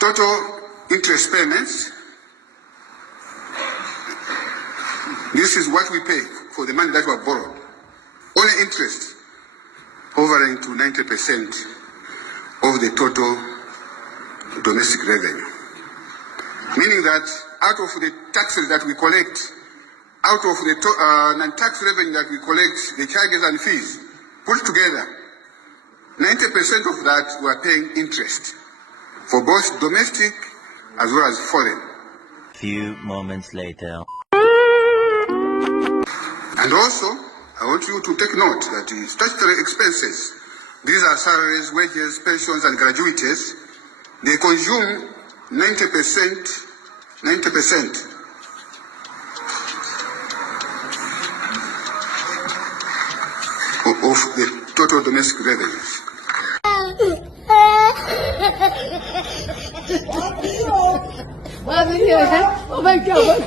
Total interest payments. This is what we pay for the money that we have borrowed. Only interest hovering to 90% of the total domestic revenue. Meaning that out of the taxes that we collect, out of the non-tax revenue that we collect, the charges and fees, put together, 90% of that we are paying interest for both domestic as well as foreign. Few moments later. And also, I want you to take note that the statutory expenses, these are salaries, wages, pensions, and gratuities, they consume 90% of the total domestic revenues. Oh my God.